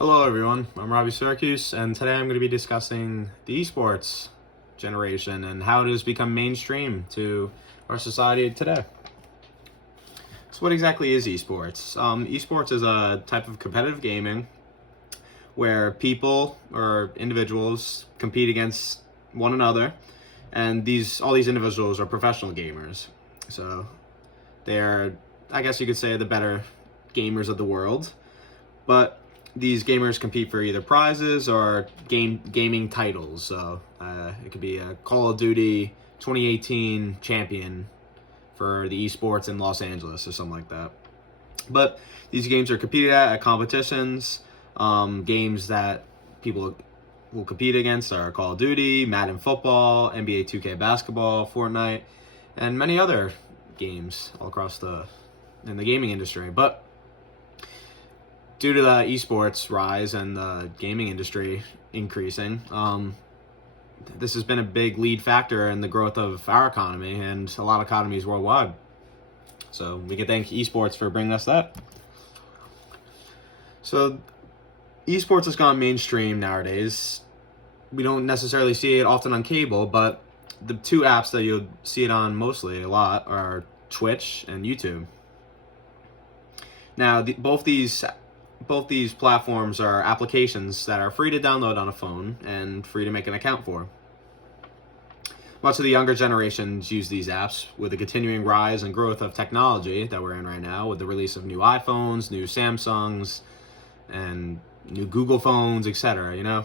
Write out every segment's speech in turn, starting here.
Hello everyone, I'm Robbie Syracuse, and today I'm going to be discussing the eSports generation and how it has become mainstream to our society today. So what exactly is eSports? Esports is a type of competitive gaming where people or individuals compete against one another, and all these individuals are professional gamers. So they're, I guess you could say, the better gamers of the world. But these gamers compete for either prizes or gaming titles. So it could be a Call of Duty 2018 champion for the esports in Los Angeles or something like that. But these games are competed at competitions. Games that people will compete against are Call of Duty, Madden Football, NBA 2K Basketball, Fortnite, and many other games all across in the gaming industry. But due to the esports rise and the gaming industry increasing, this has been a big lead factor in the growth of our economy and a lot of economies worldwide. So we can thank esports for bringing us that. So esports has gone mainstream nowadays. We don't necessarily see it often on cable, but the two apps that you'll see it on mostly a lot are Twitch and YouTube. Now, both these platforms are applications that are free to download on a phone and free to make an account for. Much of the younger generations use these apps with the continuing rise and growth of technology that we're in right now, with the release of new iPhones, new Samsungs, and new Google phones, etc.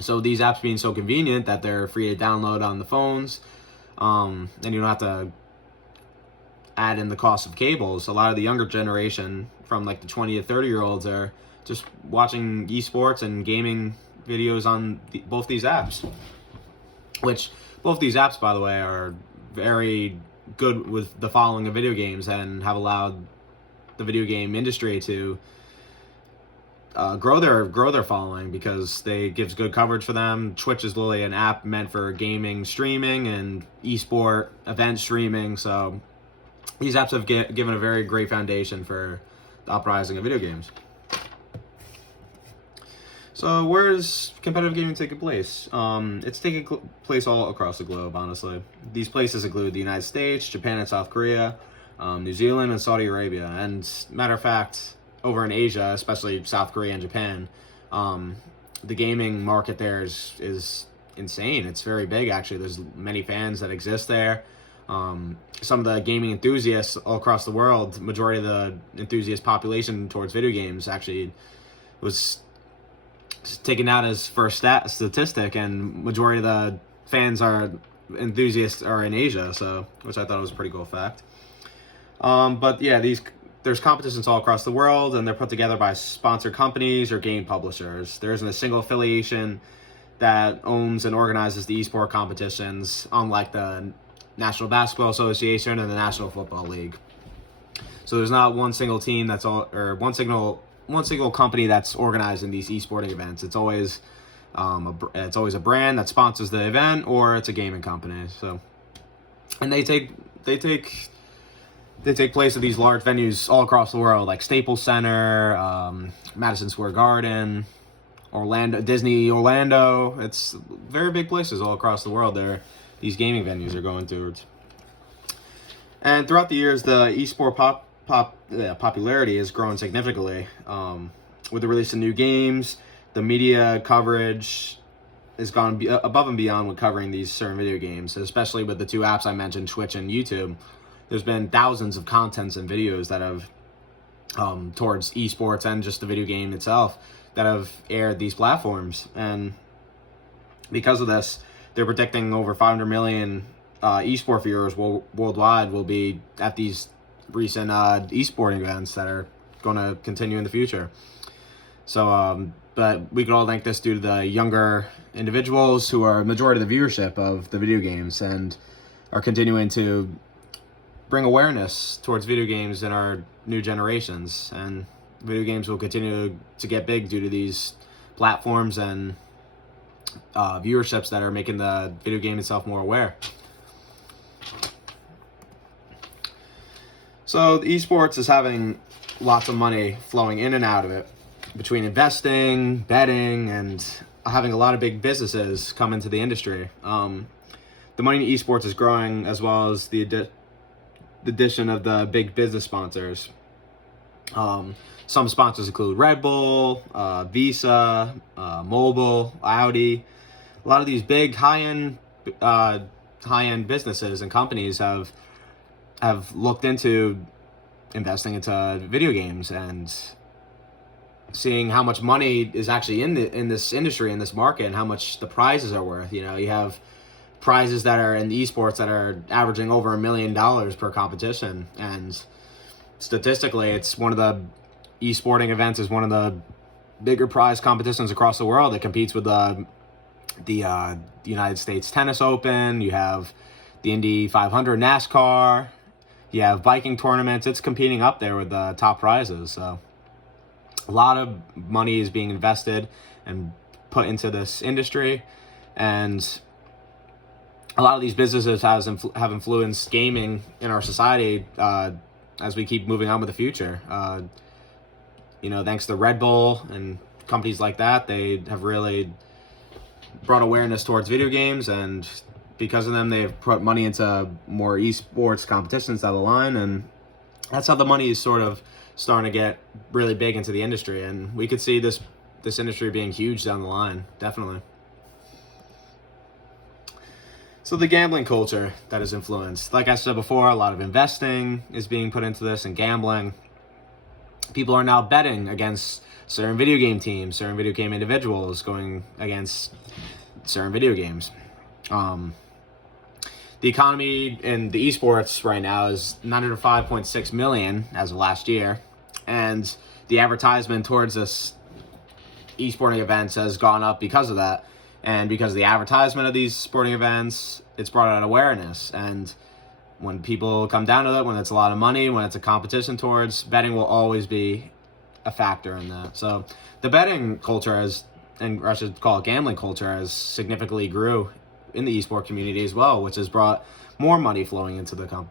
So these apps being so convenient that they're free to download on the phones, and you don't have to add in the cost of cables. A lot of the younger generation, from like the 20 to 30-year-olds, are just watching esports and gaming videos on both these apps. Which, both these apps, by the way, are very good with the following of video games and have allowed the video game industry to grow their following because they gives good coverage for them. Twitch is literally an app meant for gaming, streaming, and esport event streaming. So these apps have given a very great foundation for the uprising of video games. So where is competitive gaming taking place? It's taking place all across the globe, honestly. These places include the United States, Japan and South Korea, New Zealand and Saudi Arabia. And matter of fact, over in Asia, especially South Korea and Japan, the gaming market there is insane. It's very big, actually. There's many fans that exist there. Some of the gaming enthusiasts all across the world, majority of the enthusiast population towards video games actually was taken out as first statistic, and majority of the enthusiasts are in Asia, so which I thought was a pretty cool fact. But yeah, there's competitions all across the world, and they're put together by sponsored companies or game publishers. There isn't a single affiliation that owns and organizes the esport competitions, unlike the National Basketball Association and the National Football League. So there's not one single team one single company that's organizing these esporting events. It's always a brand that sponsors the event, or it's a gaming company. So, and they take place at these large venues all across the world, like Staples Center, Madison Square Garden, Disney Orlando. It's very big places all across the world. These gaming venues are going towards. And throughout the years, the esport popularity has grown significantly. With the release of new games, the media coverage has gone above and beyond with covering these certain video games, especially with the two apps I mentioned, Twitch and YouTube. There's been thousands of contents and videos that have towards esports and just the video game itself that have aired these platforms. And because of this, they're predicting over 500 million esport viewers worldwide will be at these recent esporting events that are going to continue in the future. So, but we could all thank this due to the younger individuals who are majority of the viewership of the video games and are continuing to bring awareness towards video games in our new generations. And video games will continue to get big due to these platforms and viewerships that are making the video game itself more aware. So esports is having lots of money flowing in and out of it. between investing, betting, and having a lot of big businesses come into the industry. The money in esports is growing, as well as the addition of the big business sponsors. Some sponsors include Red Bull, Visa, Mobile, Audi. A lot of these big high-end businesses and companies have looked into investing into video games and seeing how much money is actually in this industry, in this market, and how much the prizes are worth. You have prizes that are in the esports that are averaging over $1 million per competition, and statistically, it's one of the esporting events is one of the bigger prize competitions across the world. It competes with the United States Tennis Open. You have the Indy 500 NASCAR. You have biking tournaments. It's competing up there with the top prizes. So a lot of money is being invested and put into this industry, and a lot of these businesses have influenced gaming in our society as we keep moving on with the future. Thanks to Red Bull and companies like that, they have really brought awareness towards video games, and because of them, they've put money into more esports competitions down the line, and that's how the money is sort of starting to get really big into the industry, and we could see this industry being huge down the line, definitely. So the gambling culture that is influenced, like I said before, a lot of investing is being put into this and gambling. People are now betting against certain video game teams, certain video game individuals, going against certain video games. The economy in the esports right now is $905.6 million as of last year, and the advertisement towards this esporting events has gone up because of that. And because of the advertisement of these sporting events, it's brought out awareness. And when people come down to it, when it's a lot of money, when it's a competition towards, betting will always be a factor in that. So the betting culture and I should call it gambling culture, has significantly grew in the esports community as well, which has brought more money flowing into the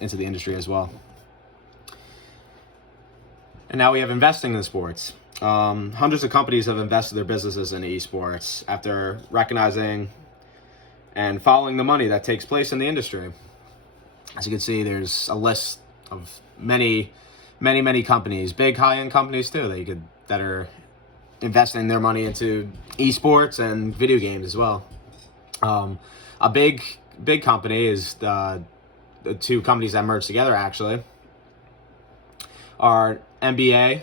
industry as well. And now we have investing in sports. Hundreds of companies have invested their businesses in esports after recognizing and following the money that takes place in the industry. As you can see, there's a list of many companies, big high-end companies too, that are investing their money into esports and video games as well. A big company is the two companies that merged together actually are NBA,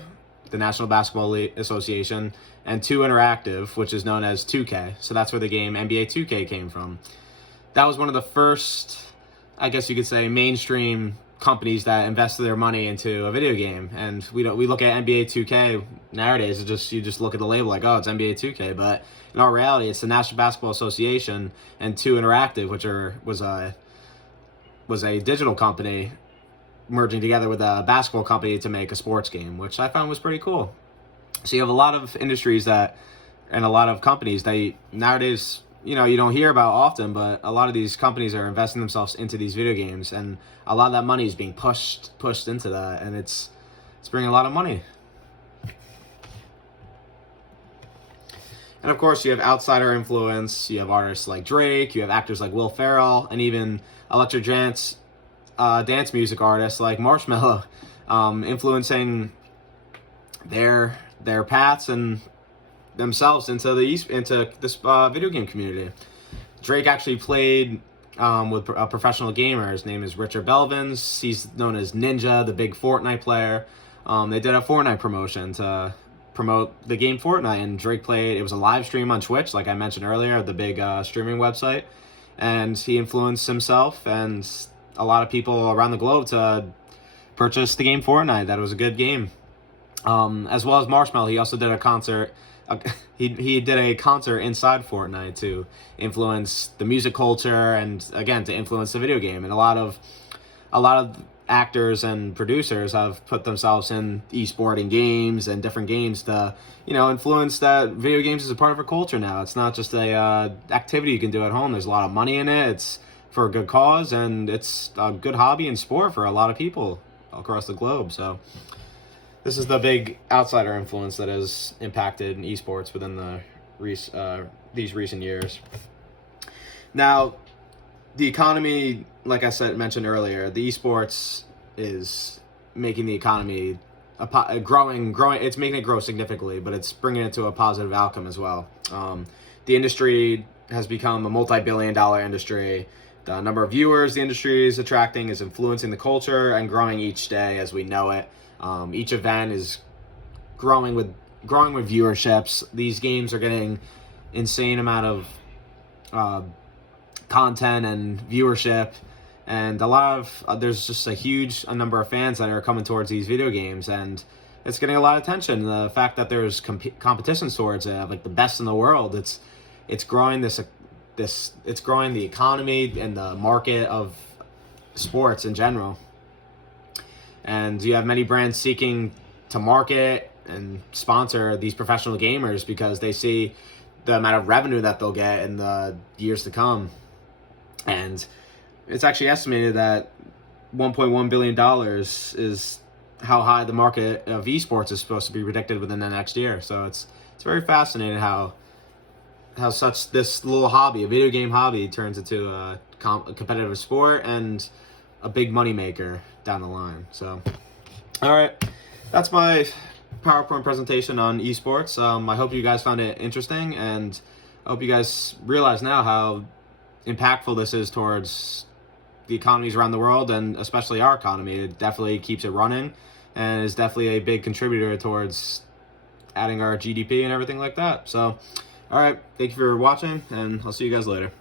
the National Basketball Association, and 2 Interactive, which is known as 2K. So that's where the game NBA 2K came from. That was one of the first, I guess you could say, mainstream companies that invested their money into a video game. And we look at NBA 2K nowadays, you just look at the label like, oh, it's NBA 2K, but in all reality, it's the National Basketball Association and 2 Interactive, which was a digital company merging together with a basketball company to make a sports game, which I found was pretty cool. So you have a lot of industries and a lot of companies that nowadays, you don't hear about often, but a lot of these companies are investing themselves into these video games, and a lot of that money is being pushed into that, and it's bringing a lot of money. And of course, you have outsider influence. You have artists like Drake. You have actors like Will Ferrell, and even electric dance music artists like Marshmello, influencing their paths and themselves into this video game community. Drake actually played with a professional gamer. His name is Richard Belvins. He's known as Ninja, the big Fortnite player. They did a Fortnite promotion to promote the game Fortnite, and Drake played. It was a live stream on Twitch, like I mentioned earlier, the big streaming website, and he influenced himself and a lot of people around the globe to purchase the game Fortnite. That it was a good game. As well as Marshmello, he also did a concert. He did a concert inside Fortnite to influence the music culture and, again, to influence the video game. And a lot of actors and producers have put themselves in esporting games and different games to, influence that video games is a part of our culture now. It's not just a activity you can do at home. There's a lot of money in it. It's for a good cause, and it's a good hobby and sport for a lot of people across the globe. So this is the big outsider influence that has impacted esports within these recent years. Now, the economy, like I mentioned earlier, the esports is making the economy growing. It's making it grow significantly, but it's bringing it to a positive outcome as well. The industry has become a multi-billion-dollar industry. The number of viewers the industry is attracting is influencing the culture and growing each day as we know it. Each event is growing with viewerships. These games are getting insane amount of content and viewership, and a lot of there's just a huge number of fans that are coming towards these video games, and it's getting a lot of attention. The fact that there's competitions towards it, like the best in the world, it's growing it's growing the economy and the market of sports in general. And you have many brands seeking to market and sponsor these professional gamers because they see the amount of revenue that they'll get in the years to come. And it's actually estimated that $1.1 billion is how high the market of esports is supposed to be predicted within the next year. So it's very fascinating how this little hobby, a video game hobby, turns into a competitive sport and a big moneymaker down the line. So, all right, that's my PowerPoint presentation on esports. I hope you guys found it interesting, and I hope you guys realize now how impactful this is towards the economies around the world, and especially our economy. It definitely keeps it running and is definitely a big contributor towards adding our GDP and everything like that. So, all right, thank you for watching, and I'll see you guys later.